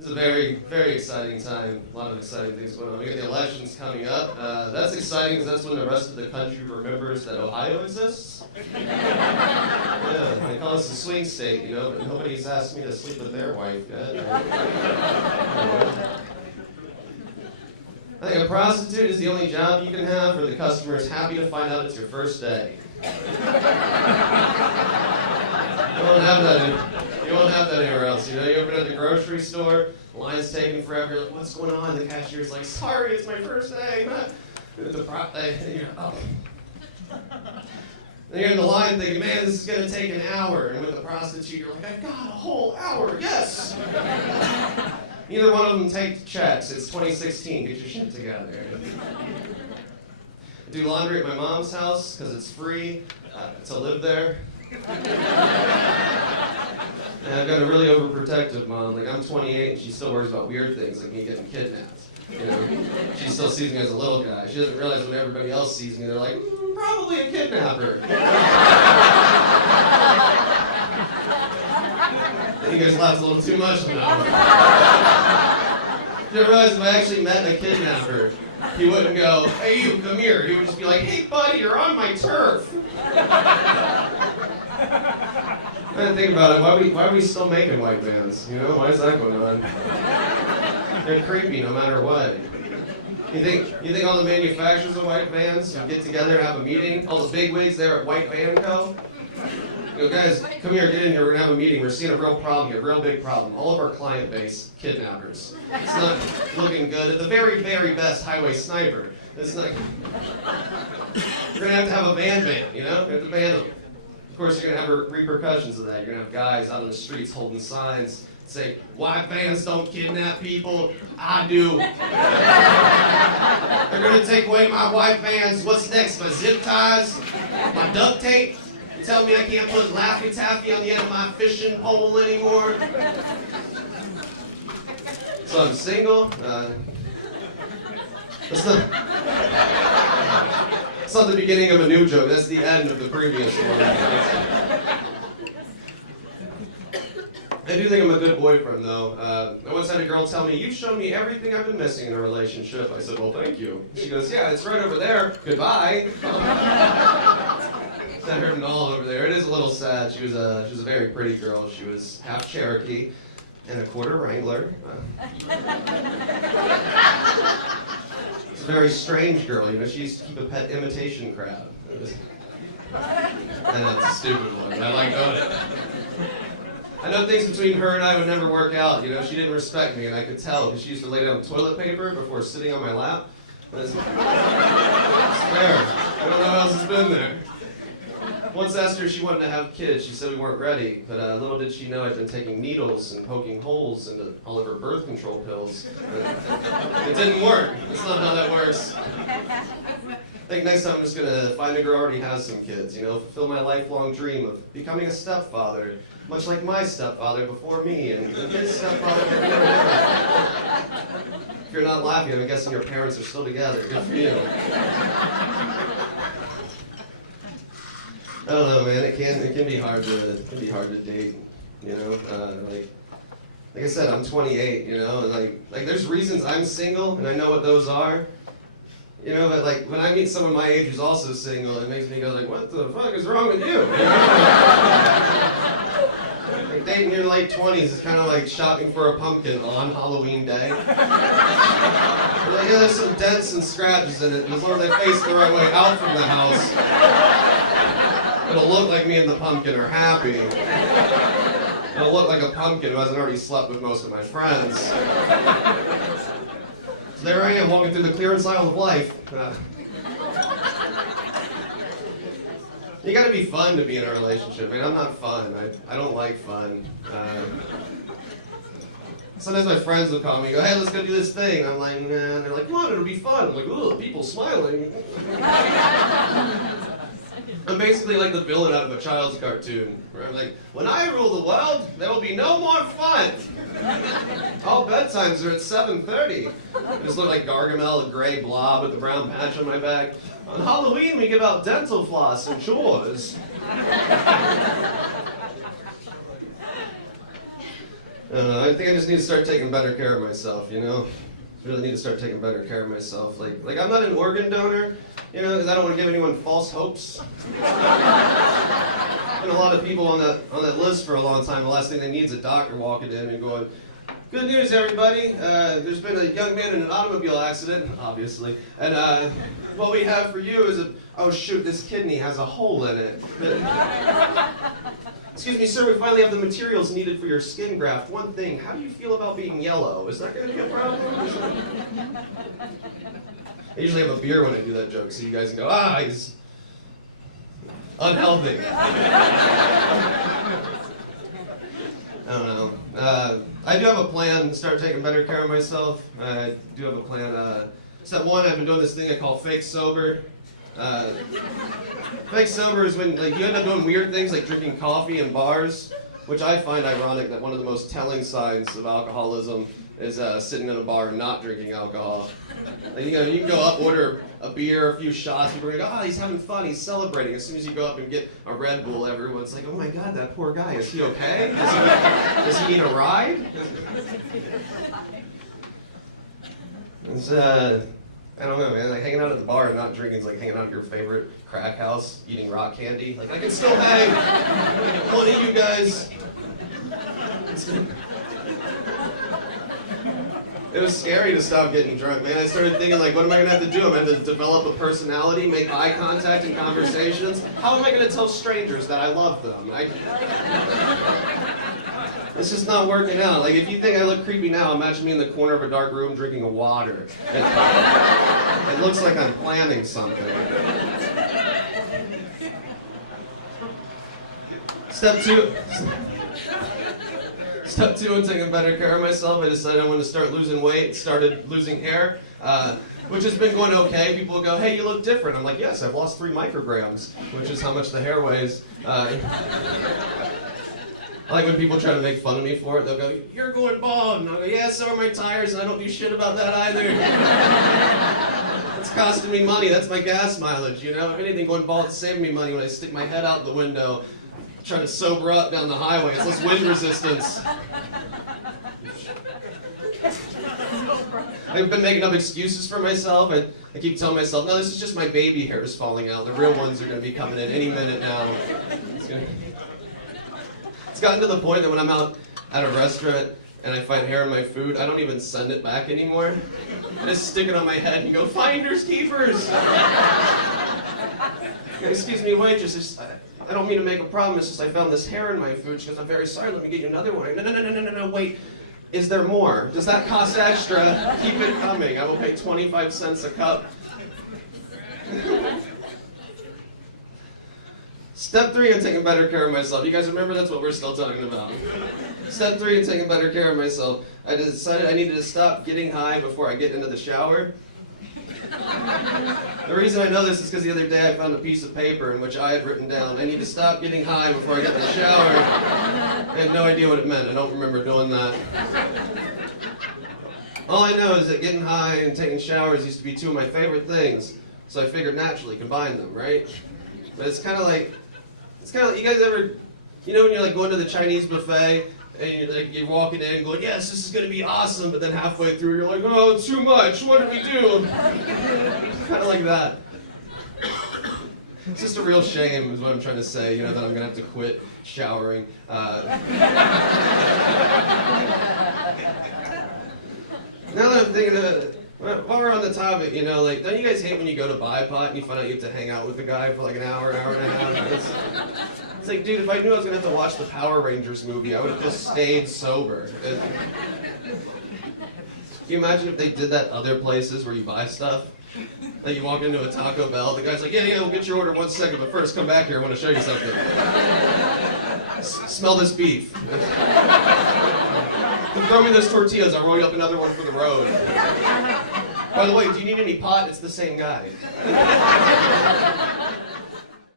It's a very, very exciting time. A lot of exciting things going on. We got the elections coming up. That's exciting because that's when the rest of the country remembers that Ohio exists. Yeah, they call us the swing state, you know, but nobody's asked me to sleep with their wife yet. I think a prostitute is the only job you can have where the customer is happy to find out it's your first day. You won't have that anywhere else, you know? You open at the grocery store, the line's taking forever, you're like, what's going on? The cashier's like, sorry, it's my first day. And you're in the line thinking, man, this is gonna take an hour. And with the prostitute, you're like, I've got a whole hour, yes! Neither one of them take checks. It's 2016, get your shit together. I do laundry at my mom's house because it's free to live there. And I've got a really overprotective mom. Like, I'm 28 and she still worries about weird things like me getting kidnapped. You know, she still sees me as a little guy. She doesn't realize when everybody else sees me, they're like, probably a kidnapper. You guys laughed a little too much now. You realize if I actually met a kidnapper, he wouldn't go, hey you, come here. He would just be like, hey buddy, you're on my turf. I didn't think about it. Why are we still making white vans? You know, why is that going on? They're creepy no matter what. You think all the manufacturers of white vans would get together and have a meeting? All the bigwigs there at White Van Co? You know, guys, come here, get in here, we're gonna have a meeting. We're seeing a real problem here, a real big problem. All of our client base, kidnappers. It's not looking good. At the very, very best, highway sniper. It's not. You're gonna have a ban, you know? You have to ban them. Of course, you're gonna have repercussions of that. You're gonna have guys out on the streets holding signs say, white vans don't kidnap people. I do. They're gonna take away my white vans. What's next? My zip ties? My duct tape? You tell me I can't put Laffy Taffy on the end of my fishing pole anymore? So I'm single. That's not the beginning of a new joke. That's the end of the previous one. I do think I'm a good boyfriend, though. I once had a girl tell me, you've shown me everything I've been missing in a relationship. I said, well, thank you. She goes, yeah, it's right over there. Goodbye. I heard it all over there. It is a little sad. She was a very pretty girl. She was half Cherokee and a quarter Wrangler. She's a very strange girl. You know, she used to keep a pet imitation crab. And it's a stupid one, but I like doing it. I know things between her and I would never work out. You know, she didn't respect me, and I could tell because she used to lay down toilet paper before sitting on my lap. It's fair. I don't know how else it's been there. Once asked her if she wanted to have kids. She said we weren't ready, but little did she know I'd been taking needles and poking holes into all of her birth control pills. It didn't work. That's not how that works. I think next time I'm just gonna find a girl who already has some kids, you know, fulfill my lifelong dream of becoming a stepfather, much like my stepfather before me and his stepfather before me. If you're not laughing, I'm guessing your parents are still together. Good for you. I don't know, man. It can be hard to date, you know. Like I said, I'm 28, you know. And like there's reasons I'm single, and I know what those are. You know, but like when I meet someone my age who's also single, it makes me go like, what the fuck is wrong with you? You know? Like dating your late 20s is kind of like shopping for a pumpkin on Halloween day. You're like, yeah, there's some dents and scratches in it, and as long as I face the right way out from the house, it'll look like me and the pumpkin are happy. It'll look like a pumpkin who hasn't already slept with most of my friends. So there I am, walking through the clearance aisle of life. You gotta be fun to be in a relationship. Man, I'm not fun. I don't like fun. Sometimes my friends will call me and go, hey, let's go do this thing. I'm like, nah. And they're like, come on, it'll be fun. I'm like, ooh, people smiling. I'm basically like the villain out of a child's cartoon, where I'm like, when I rule the world, there will be no more fun. All bedtimes are at 7:30. I just look like Gargamel, a gray blob with a brown patch on my back. On Halloween, we give out dental floss and chores. I think I just need to start taking better care of myself, you know? I really need to start taking better care of myself. Like I'm not an organ donor, you know, because I don't want to give anyone false hopes. Been a lot of people on that list for a long time. The last thing they need is a doctor walking in and going, "Good news, everybody. There's been a young man in an automobile accident, obviously, and what we have for you is oh shoot, this kidney has a hole in it. Excuse me, sir, we finally have the materials needed for your skin graft. One thing, how do you feel about being yellow? Is that going to be a problem?" I usually have a beer when I do that joke, so you guys can go, he's unhealthy. I don't know. I do have a plan to start taking better care of myself. I do have a plan. Step one, I've been doing this thing I call fake sober. Fake sober is when you end up doing weird things like drinking coffee in bars, which I find ironic that one of the most telling signs of alcoholism is sitting in a bar and not drinking alcohol. Like, you can go up, order a beer, a few shots, people are like, he's having fun, he's celebrating. As soon as you go up and get a Red Bull, everyone's like, oh my God, that poor guy, is he okay? Does he need a ride? It's, I don't know, man. Like hanging out at the bar and not drinking is like hanging out at your favorite crack house, eating rock candy. Like I can still hang. One of you guys. It was scary to stop getting drunk, man. I started thinking, like, what am I gonna have to do? I'm gonna have to develop a personality, make eye contact in conversations. How am I gonna tell strangers that I love them? It's just not working out. Like, if you think I look creepy now, imagine me in the corner of a dark room drinking water. It looks like I'm planning something. Step two in taking better care of myself, I decided I wanted to start losing weight, started losing hair, which has been going okay. People will go, hey, you look different. I'm like, yes, I've lost 3 micrograms, which is how much the hair weighs. I like when people try to make fun of me for it. They'll go, you're going bald. And I'll go, yeah, so are my tires, and I don't do shit about that either. It's costing me money. That's my gas mileage, you know? If anything, going bald is saving me money when I stick my head out the window, trying to sober up down the highway. It's less wind resistance. I've been making up excuses for myself. I keep telling myself, no, this is just my baby hairs falling out. The real ones are going to be coming in any minute now. It's gotten to the point that when I'm out at a restaurant and I find hair in my food, I don't even send it back anymore. I just stick it on my head and go, finders keepers! Excuse me, waitress, I don't mean to make a problem, it's just I found this hair in my food. She goes, I'm very sorry, let me get you another one. No, wait. Is there more? Does that cost extra? Keep it coming. I will pay 25 cents a cup. Step 3 in taking better care of myself. You guys remember that's what we're still talking about. Step 3 in taking better care of myself. I decided I needed to stop getting high before I get into the shower. The reason I know this is because the other day I found a piece of paper in which I had written down, I need to stop getting high before I get in the shower. I had no idea what it meant. I don't remember doing that. All I know is that getting high and taking showers used to be 2 of my favorite things, so I figured naturally combine them, right? But it's kind of like, you guys ever, you know when you're like going to the Chinese buffet, and you're walking in going, yes, this is going to be awesome, but then halfway through you're like, oh, it's too much, what did we do? Kind of like that. It's just a real shame is what I'm trying to say, you know, that I'm going to have to quit showering. Now that I'm thinking of, while we're on the topic, you know, like, don't you guys hate when you go to buy pot and you find out you have to hang out with the guy for like an hour and a half? It's like, dude, if I knew I was going to have to watch the Power Rangers movie, I would have just stayed sober. Can you imagine if they did that other places where you buy stuff? Like you walk into a Taco Bell, the guy's like, yeah, we'll get your order 1 second, but first come back here, I want to show you something. Smell this beef. Throw me those tortillas, I'll roll you up another one for the road. By the way, do you need any pot? It's the same guy.